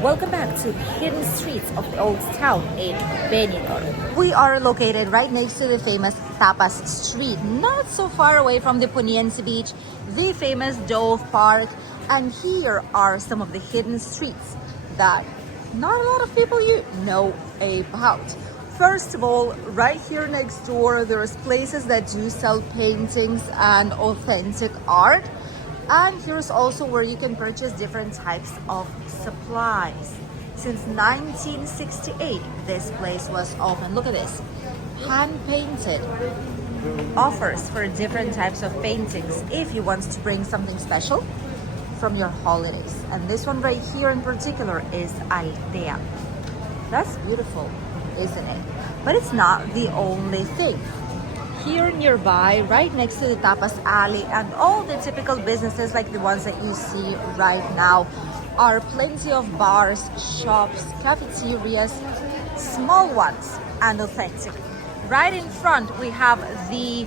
Welcome back to hidden streets of the old town in Benidorm. We are located right next to the famous Tapas street, not so far away from the Poniense beach, the famous Dove Park, and here are some of the hidden streets that not a lot of people know about. First of all, right here next door, there's places that do sell paintings and authentic art. And here's also where you can purchase different types of supplies. Since 1968, this place was open. Look at this, hand-painted. Offers for different types of paintings if you want to bring something special from your holidays. And this one right here in particular is Altea. That's beautiful, isn't it? But it's not the only thing. Here nearby, right next to the Tapas alley and all the typical businesses like the ones that you see right now, are plenty of bars, shops, cafeterias, small ones and authentic. Right in front we have the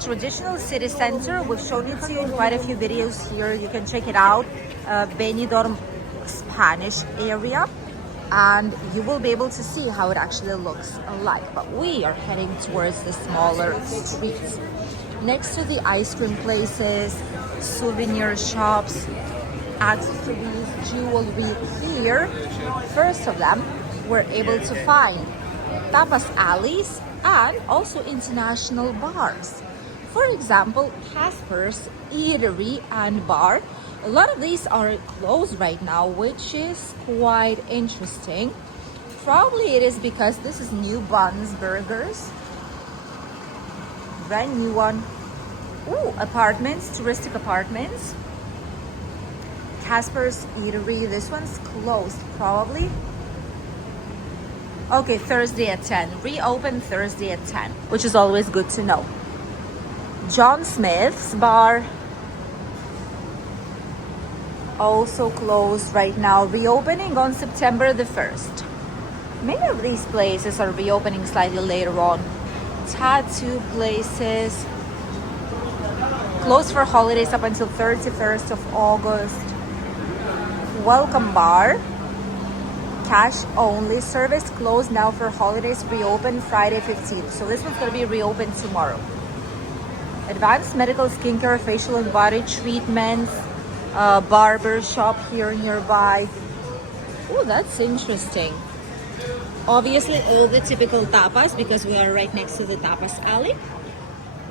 traditional city center. We've shown it to you in quite a few videos here. You can check it out, Benidorm Spanish area. And you will be able to see how it actually looks like. But we are heading towards the smaller streets. Next to the ice cream places, souvenir shops, accessories, jewelry here. First of them, we're able to find tapas alleys and also international bars. For example, Casper's Eatery and Bar. A lot of these are closed right now, which is quite interesting. Probably it is because this is New Buns Burgers. Brand new one. Ooh, apartments, touristic apartments. Casper's Eatery, this one's closed probably. Okay, Thursday at 10. Reopen Thursday at 10, which is always good to know. John Smith's Bar. Also closed right now, reopening on September the 1st. Many of these places are reopening slightly later on. Tattoo places closed for holidays up until 31st of August. Welcome Bar, cash only service closed now for holidays, reopen Friday 15th. So this one's going to be reopened tomorrow. Advanced medical skincare, facial and body treatments, barber shop here nearby. Oh, that's interesting. Obviously all the typical tapas because we are right next to the tapas alley.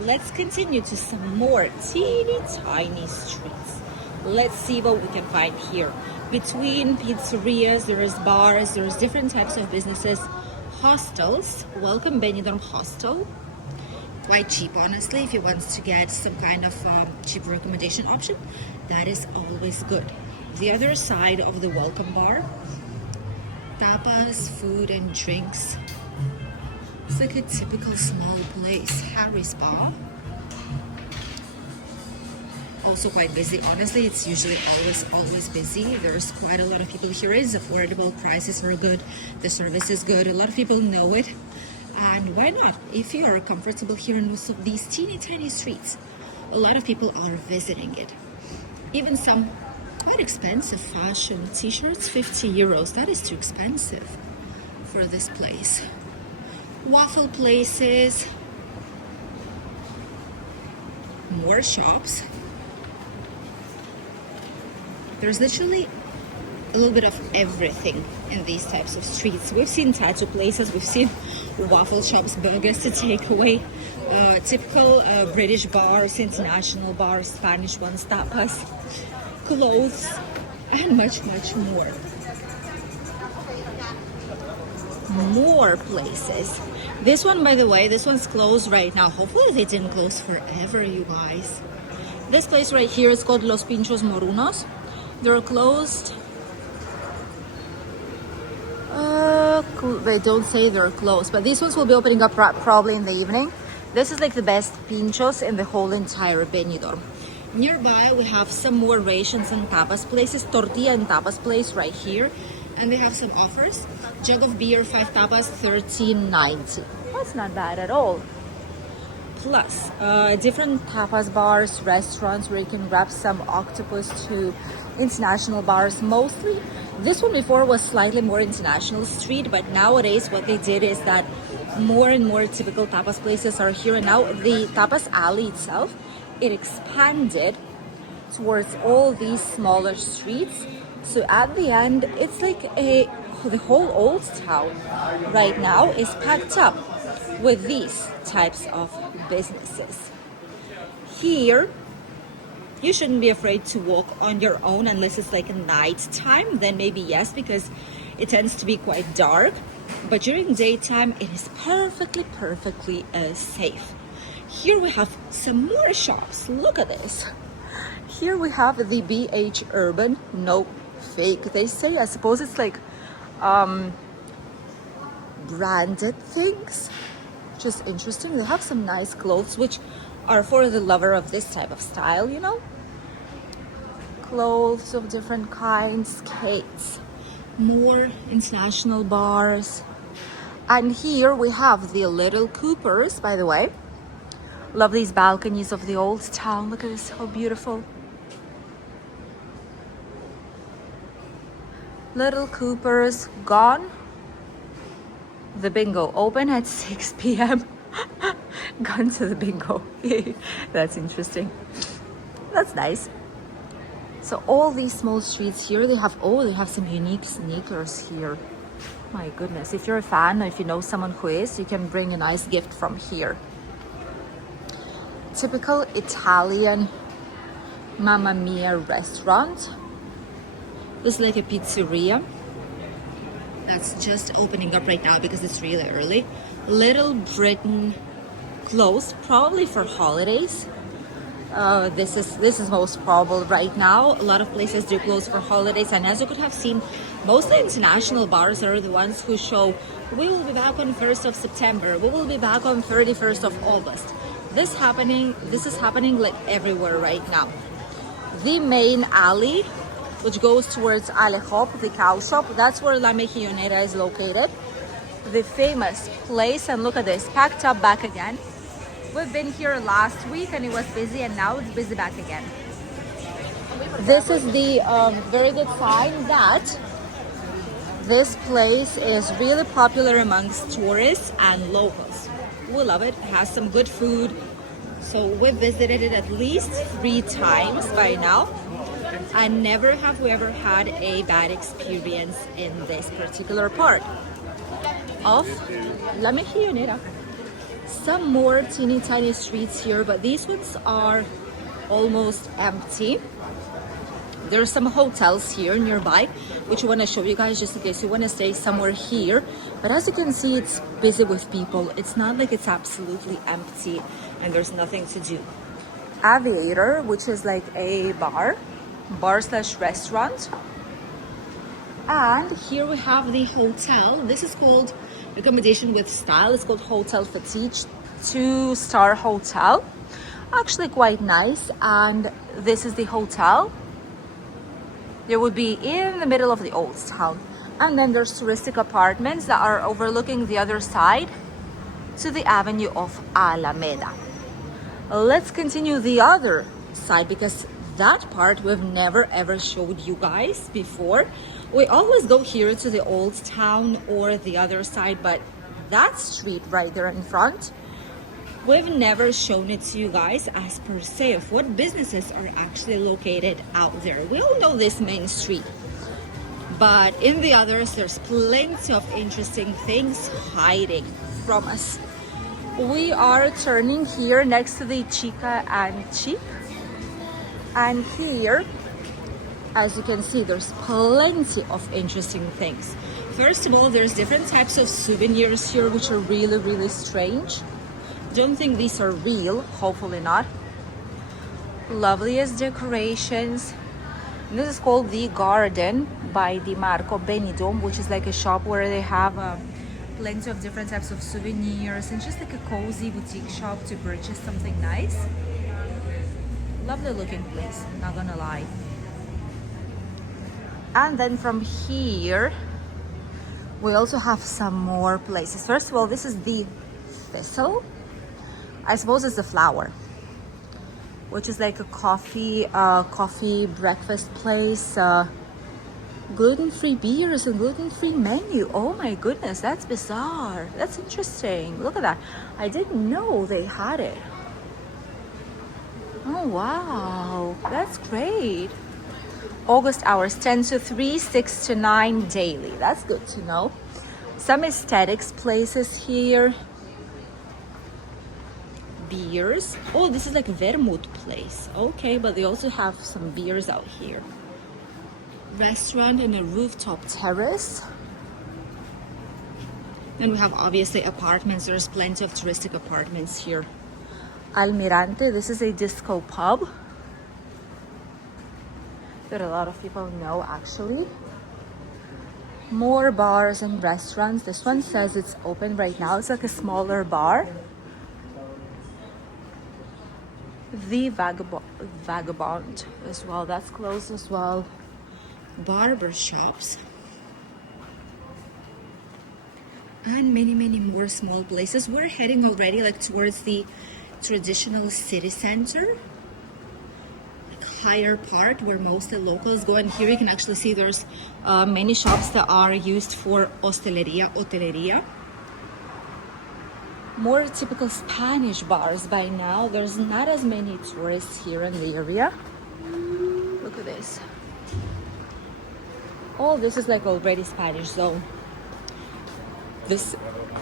Let's continue to some more teeny tiny streets. Let's see what we can find here. Between pizzerias, there's bars, there's different types of businesses. Hostels. Welcome Benidorm Hostel. Quite cheap, honestly. If you want to get some kind of cheaper accommodation option, that is always good. The other side of the welcome bar, tapas, food and drinks. It's like a typical small place. Harry Spa. Also quite busy. Honestly, it's usually always busy. There's quite a lot of people here. It's affordable, prices are good, the service is good. A lot of people know it. And why not? If you are comfortable here in most of these teeny tiny streets, a lot of people are visiting it. Even some quite expensive fashion t-shirts, 50 euros. That is too expensive for this place. Waffle places, more shops. There's literally a little bit of everything in these types of streets. We've seen tattoo places, we've seen waffle shops, burgers to take away, typical British bars, international bars, Spanish ones, tapas, clothes, and much more. More places. This one, by the way, this one's closed right now. Hopefully they didn't close forever, you guys. This place right here is called Los Pinchos Morunos. They're closed. They don't say they're closed, but these ones will be opening up probably in the evening. This is like the best pinchos in the whole entire Benidorm. Nearby we have some more rations and tapas places, tortilla and tapas place right here, and they have some offers. Jug of beer, 5 tapas, $13.90. That's not bad at all. Plus different tapas bars, restaurants where you can grab some octopus to international bars. Mostly This one before was slightly more international street, but nowadays what they did is that more and more typical tapas places are here. And now the tapas alley itself, it expanded towards all these smaller streets. So at the end, it's like the whole old town right now is packed up with these types of businesses. Here, you shouldn't be afraid to walk on your own unless it's like night time. Then maybe yes, because it tends to be quite dark. But during daytime, it is perfectly safe. Here we have some more shops. Look at this. Here we have the BH Urban, no fake. They say, I suppose it's like branded things. Just interesting. They have some nice clothes, which are for the lover of this type of style, you know. Clothes of different kinds, skates, more international bars. And here we have the Little Coopers, by the way. Love these balconies of the old town. Look at this, how beautiful. Little Coopers gone. The bingo open at 6 p.m. Gone to the bingo. That's interesting. That's nice. So all these small streets here, they have some unique sneakers here. My goodness, if you're a fan or if you know someone who is, you can bring a nice gift from here. Typical Italian Mamma Mia restaurant. This is like a pizzeria that's just opening up right now because it's really early. Little Britain closed, probably for holidays. This is most probable right now. A lot of places do close for holidays, and as you could have seen, mostly international bars are the ones who show, we will be back on 1st of September, we will be back on 31st of August. This is happening like everywhere right now. The main alley, which goes towards Alejop, the cow shop, that's where La Mejillonera is located. The famous place, and look at this, packed up back again. We've been here last week and it was busy, and now it's busy back again. This is the very good sign that this place is really popular amongst tourists and locals. We love it. It has some good food. So we've visited it at least 3 times by now, and never have we ever had a bad experience in this particular part of La Mejillonera. Some more teeny tiny streets here, but these ones are almost empty. There are some hotels here nearby, which I want to show you guys just in case you want to stay somewhere here. But as you can see, it's busy with people. It's not like it's absolutely empty and there's nothing to do. Aviator, which is like a bar/restaurant. And here we have the hotel. This is called Accommodation with Style. It's called Hotel Fatigue, 2-star hotel. Actually quite nice. And this is the hotel. It would be in the middle of the old town. And then there's touristic apartments that are overlooking the other side to the avenue of Alameda. Let's continue the other side, because that part we've never ever showed you guys before. We always go here to the old town or the other side, but that street right there in front, we've never shown it to you guys as per se of what businesses are actually located out there. We all know this main street, but in the others, there's plenty of interesting things hiding from us. We are turning here next to the Chica and Chic, and here, as you can see, there's plenty of interesting things. First of all, there's different types of souvenirs here, which are really, really strange. Don't think these are real, hopefully not. Loveliest decorations. And this is called The Garden by Di Marco Benidorm, which is like a shop where they have plenty of different types of souvenirs and just like a cozy boutique shop to purchase something nice. Lovely looking place, not gonna lie. And then from here, we also have some more places. First of all, this is the Thistle. I suppose it's a flower, which is like a coffee breakfast place. Gluten-free beers and gluten-free menu. Oh my goodness, that's bizarre. That's interesting. Look at that. I didn't know they had it. Oh wow, that's great. August hours 10 to 3, 6 to 9 daily. That's good to know. Some aesthetics places here. Beers. Oh, this is like a vermouth place. Okay, but they also have some beers out here. Restaurant and a rooftop terrace. And we have obviously apartments. There's plenty of touristic apartments here. Almirante, this is a disco pub that a lot of people know actually. More bars and restaurants. This one says it's open right now. It's like a smaller bar. The Vagabond as well. That's closed as well. Barber shops. And many more small places. We're heading already like towards the traditional city center, like higher part where most of the locals go. And here you can actually see there's many shops that are used for hoteleria. More typical Spanish bars by now. There's not as many tourists here in the area. Look at this. Oh, this is like already Spanish zone. This,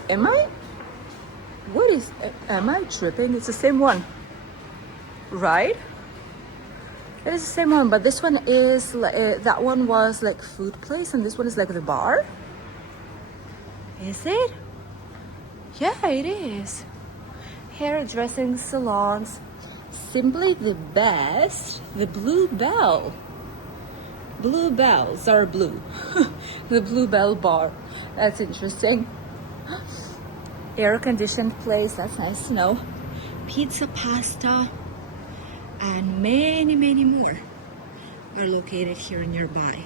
am I tripping? It's the same one, right? It is the same one, but this one is, that one was like food place and this one is like the bar. Is it? Yeah, it is. Hairdressing salons. Simply the best. The Blue Bell. Blue Bells are blue. The Blue Bell bar. That's interesting. Air-conditioned place. That's nice to know. Pizza, pasta, and many more are located here nearby.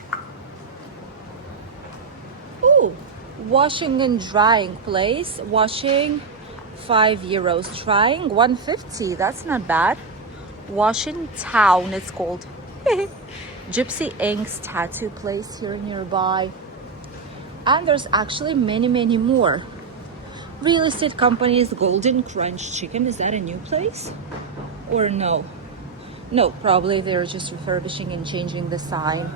Oh, washing and drying place. Washing, €5. Drying, 150. That's not bad. Washing Town, it's called. Gypsy Ink's tattoo place here nearby. And there's actually many more. Real estate companies. Golden Crunch Chicken. Is that a new place? Or no? No, probably they're just refurbishing and changing the sign.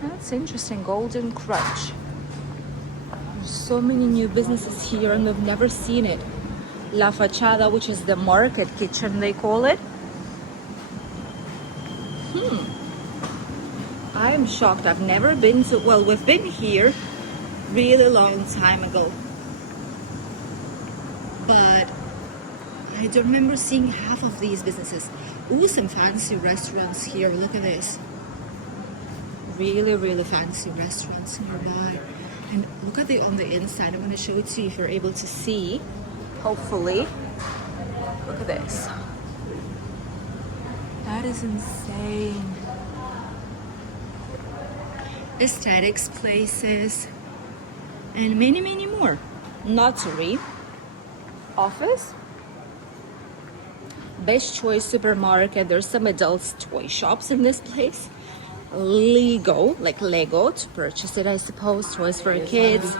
That's interesting. Golden Crunch. There's so many new businesses here and we've never seen it. La Fachada, which is the market kitchen they call it. I am shocked. I've never been to, well, we've been here really long time ago, but I don't remember seeing half of these businesses. Ooh, some fancy restaurants here. Look at this. Really fancy restaurants nearby. And look at on the inside. I'm going to show it to you if you're able to see. Hopefully. Look at this. That is insane. Aesthetics places. And many more. Notary. Office. Best Choice supermarket. There's some adults toy shops in this place. Lego, like Lego, to purchase it, I suppose. Toys for kids.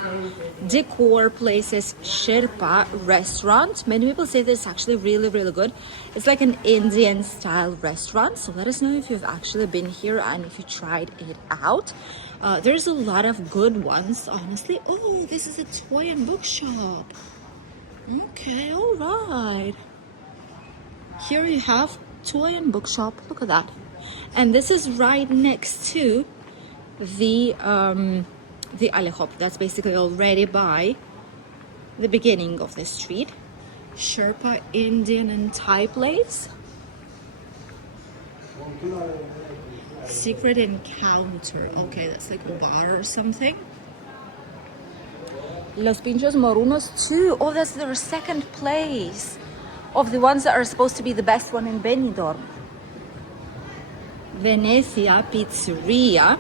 Decor places. Sherpa restaurant. Many people say this is actually really good. It's like an Indian style restaurant. So let us know if you've actually been here and if you tried it out. There's a lot of good ones, honestly. Oh, this is a toy and bookshop. Okay, all right. Here you have toy and bookshop. Look at that. And this is right next to the Alehop. That's basically already by the beginning of the street. Sherpa Indian and Thai place. Secret Encounter. Okay, that's like a bar or something. Los Pinchos Morunos too. Oh, that's their second place of the ones that are supposed to be the best one in Benidorm. Venezia Pizzeria.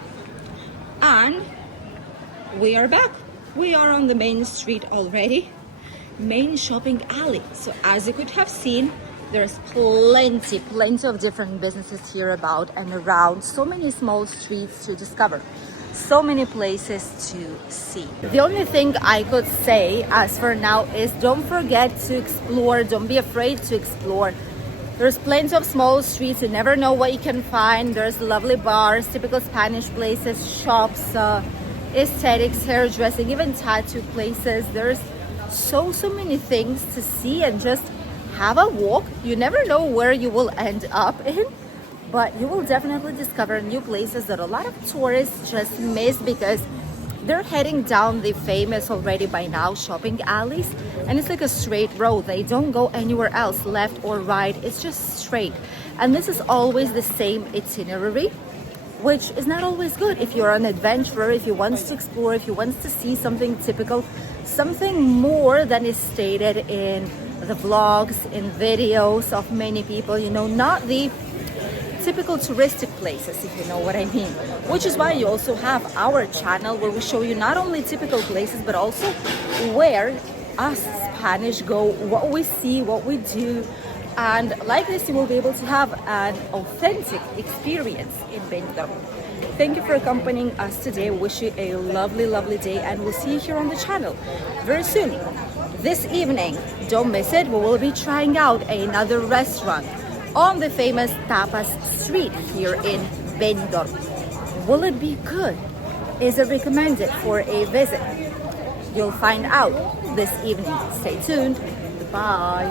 And we are back. We are on the main street already. Main shopping alley. So as you could have seen, There's plenty of different businesses here about and around. So many small streets to discover. So many places to see. The only thing I could say as for now is don't forget to explore. Don't be afraid to explore. There's plenty of small streets. You never know what you can find. There's lovely bars, typical Spanish places, shops, aesthetics, hairdressing, even tattoo places. There's so many things to see, and just have a walk. You never know where you will end up in, but you will definitely discover new places that a lot of tourists just miss because they're heading down the famous already by now shopping alleys, and it's like a straight road. They don't go anywhere else, left or right. It's just straight, and this is always the same itinerary, which is not always good if you're an adventurer, if you want to explore, if you want to see something typical, something more than is stated in the vlogs, in videos of many people, you know, not the typical touristic places, if you know what I mean. Which is why you also have our channel where we show you not only typical places, but also where us Spanish go, what we see, what we do. And like this, you will be able to have an authentic experience in Benidorm. Thank you for accompanying us today. Wish you a lovely day, and we'll see you here on the channel very soon. This evening, don't miss it, we will be trying out another restaurant on the famous Tapas street here in Benidorm. Will it be good? Is it recommended for a visit? You'll find out this evening. Stay tuned. Bye.